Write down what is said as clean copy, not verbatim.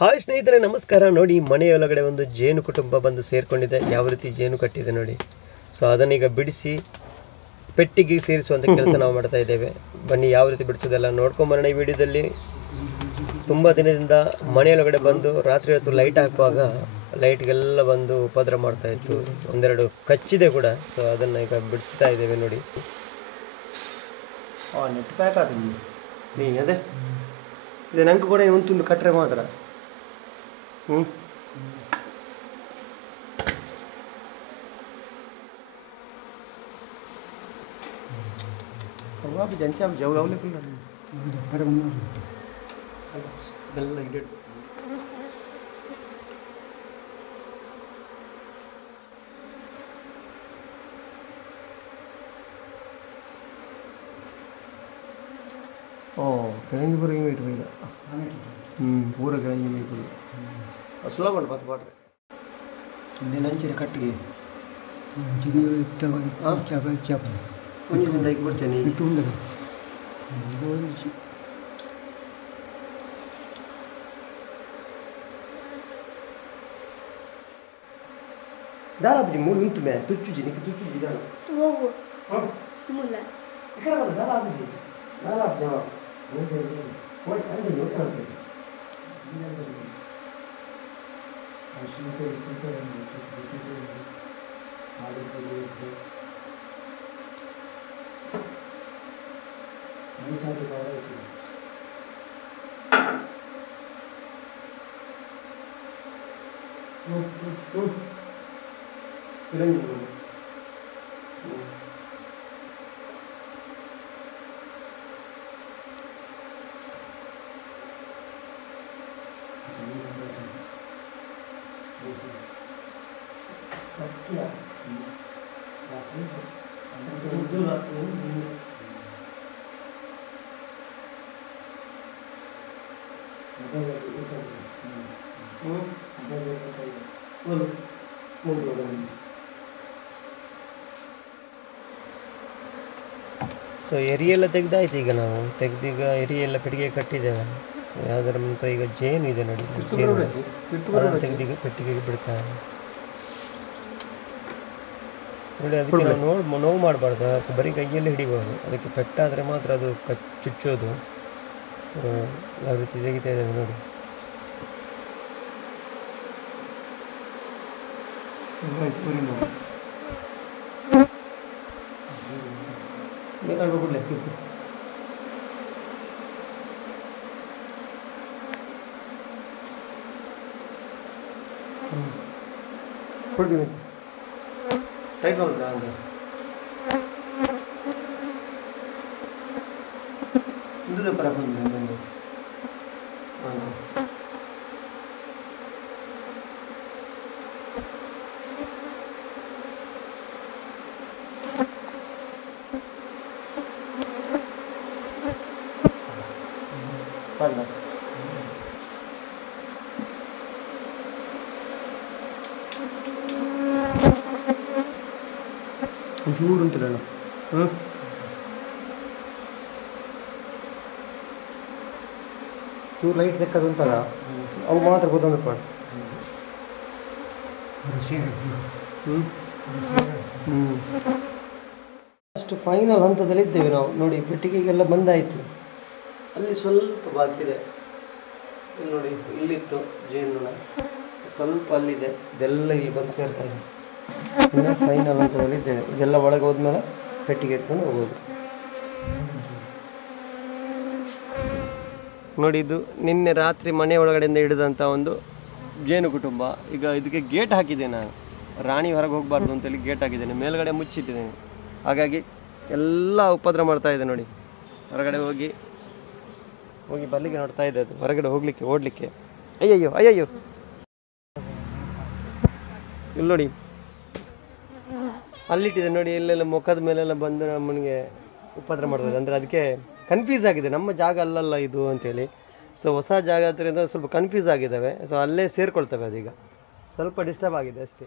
Hi ಸ್ನೇಹಿತರೆ, ನಮಸ್ಕಾರ. ನೋಡಿ, ಮನೆಯೊಳಗಡೆ ಒಂದು ಜೇನು ಕುಟುಂಬ ಬಂದು ಸೇರಿಕೊಂಡಿದೆ. ಯಾವ ರೀತಿ ಜೇನು ಕಟ್ಟಿದೆ ನೋಡಿ. ಸೊ ಅದನ್ನೀಗ ಬಿಡಿಸಿ ಪೆಟ್ಟಿಗೆ ಸೇರಿಸುವಂಥ ಕೆಲಸ ನಾವು ಮಾಡ್ತಾ ಇದ್ದೇವೆ. ಬನ್ನಿ ಯಾವ ರೀತಿ ಬಿಡಿಸೋದೆಲ್ಲ ನೋಡ್ಕೊಂಬರೋಣ ಈ ವಿಡಿಯೋದಲ್ಲಿ. ತುಂಬ ದಿನದಿಂದ ಮನೆಯೊಳಗಡೆ ಬಂದು ರಾತ್ರಿ ಹೊತ್ತು ಲೈಟ್ ಹಾಕುವಾಗ ಲೈಟ್ಗೆಲ್ಲ ಬಂದು ಉಪದ್ರ ಮಾಡ್ತಾಯಿತ್ತು. ಒಂದೆರಡು ಕಚ್ಚಿದೆ ಕೂಡ. ಸೊ ಅದನ್ನು ಈಗ ಬಿಡಿಸ್ತಾ ಇದ್ದೇವೆ ನೋಡಿ. ನೆಟ್ ಪ್ಯಾಕ್ ಆಗಿದೆ ನೀ ಅದೇ ಇದೆ. ನಂಗೆ ಕೂಡ ಒಂದು ಕಟ್ಟರೆ ಮಾತ್ರ. अब ज्यांचे आप जेव लावले पण बेल लाइटेड किळंगी पूरा इमेट होईल. पूरा किळंगी इमेट होईल. असला पण बात बात दिनांची कट्टी जिगी चापा चापा ಒಂದಿನ ಲೈಕ್ ಬರ್ತೀನಿ ಇಟ್ಟು ಉಂಡ ದಾರ ಬಿಡಿ ಮೂರು ನಿಂತು ಮೇ ತುಚ್ಚು ಜಿನಿ ದಾರ ಓಹೋ ಮುಲ್ಲ ಕರ ದಾರ ಬಿಡಿ ದಾರ ದೇವ ಓಯ್ ಅಂಜೆ ನೋಡಿ ಕಾಣ್ತದೆ ಸೊ ಎರಿಯೆಲ್ಲ ತೆಗೆದಾಯ್ತು. ಈಗ ನಾವು ತೆಗೆದೀಗ ಎರಿಯೆಲ್ಲ ಪೆಟ್ಟಿಗೆ ಕಟ್ಟಿದ್ದೇವೆ. ಯಾವುದರ ಮುಂತ ಈಗ ಜೇನು ಇದೆ ನೋಡಿ. ಅದನ್ನು ತೆಗೆದೀಗ ಪೆಟ್ಟಿಗೆಗೆ ಬಿಡ್ತಾರೆ ನೋಡಿ. ಅದಕ್ಕೆ ನಾವು ನೋವು ಮಾಡಬಾರ್ದು, ಬರೀ ಕೈಯಲ್ಲಿ ಹಿಡಿಬಾರ್ದು. ಅದಕ್ಕೆ ಪೆಟ್ಟಾದರೆ ಮಾತ್ರ ಅದು ಚುಚ್ಚೋದು. ಯಾವ ರೀತಿ ತೆಗಿತಾ ಇದ್ದೇವೆ ನೋಡಿ. ಟೈಟ್ ಹೋಗುತ್ತಾ ಅಂತ ಇದು ಪರ ಬಂದು ಚೂರು ಉಂಟಿಲ್ಲ. ಚೂರು ಲೈಟ್ ತೆಕ್ಕದು ಉಂಟಲ್ಲ, ಅವು ಮಾತ್ರ ಗೊತ್ತೊಂದು ಪಾಡು. ಅಷ್ಟು ಫೈನಲ್ ಹಂತದಲ್ಲಿ ಇದ್ದೇವೆ ನಾವು ನೋಡಿ. ಪೆಟ್ಟಿಗೆಗೆಲ್ಲ ಬಂದಾಯಿತು. ಅಲ್ಲಿ ಸ್ವಲ್ಪ ಬಾಕಿ ಇದೆ ನೋಡಿ. ಇಲ್ಲಿತ್ತು ಜೇನುನೊಣ, ಸ್ವಲ್ಪ ಅಲ್ಲಿದೆ. ಇದೆಲ್ಲ ಇಲ್ಲಿ ಬಂದು ಸೇರ್ತಾ ಇದೆ. ಇನ್ನು ಫೈನಲ್ ಹಂತದಲ್ಲಿ ಇದ್ದೇವೆ. ಇದೆಲ್ಲ ಒಳಗೆ ಹೋದ್ಮೇಲೆ ಪೆಟ್ಟಿಗೆ ಇಟ್ಕೊಂಡು ಹೋಗೋದು ನೋಡಿ. ಇದು ನಿನ್ನೆ ರಾತ್ರಿ ಮನೆ ಒಳಗಡೆಯಿಂದ ಹಿಡಿದಂಥ ಒಂದು ಜೇನು ಕುಟುಂಬ. ಈಗ ಇದಕ್ಕೆ ಗೇಟ್ ಹಾಕಿದ್ದೇನೆ ನಾನು. ರಾಣಿ ಹೊರಗೆ ಹೋಗಬಾರ್ದು ಅಂತೇಳಿ ಗೇಟ್ ಹಾಕಿದ್ದೇನೆ. ಮೇಲ್ಗಡೆ ಮುಚ್ಚಿಟ್ಟಿದ್ದೇನೆ. ಹಾಗಾಗಿ ಎಲ್ಲ ಉಪದ್ರ ಮಾಡ್ತಾ ಇದೆ ನೋಡಿ. ಹೊರಗಡೆ ಹೋಗಿ ಬರಲಿಕ್ಕೆ ನೋಡ್ತಾ ಇದೆ ಅದು. ಹೊರಗಡೆ ಹೋಗಲಿಕ್ಕೆ ಓಡಲಿಕ್ಕೆ ಅಯ್ಯಯ್ಯೋ ಅಯ್ಯಯ್ಯೋ. ಇಲ್ಲಿ ನೋಡಿ, ಅಲ್ಲಿಟ್ಟಿದೆ ನೋಡಿ. ಇಲ್ಲೆಲ್ಲ ಮುಖದ ಮೇಲೆಲ್ಲ ಬಂದು ನಮ್ಮನಿಗೆ ಉಪದ್ರ ಮಾಡ್ತದೆ. ಅಂದರೆ ಅದಕ್ಕೆ ಕನ್ಫ್ಯೂಸ್ ಆಗಿದೆ, ನಮ್ಮ ಜಾಗ ಅಲ್ಲಲ್ಲ ಇದು ಅಂತೇಳಿ. ಸೊ ಹೊಸ ಜಾಗ ಆದ್ದರಿಂದ ಸ್ವಲ್ಪ ಕನ್ಫ್ಯೂಸ್ ಆಗಿದ್ದಾವೆ. ಸೊ ಅಲ್ಲೇ ಸೇರ್ಕೊಳ್ತವೆ. ಅದೀಗ ಸ್ವಲ್ಪ ಡಿಸ್ಟರ್ಬ್ ಆಗಿದೆ ಅಷ್ಟೇ.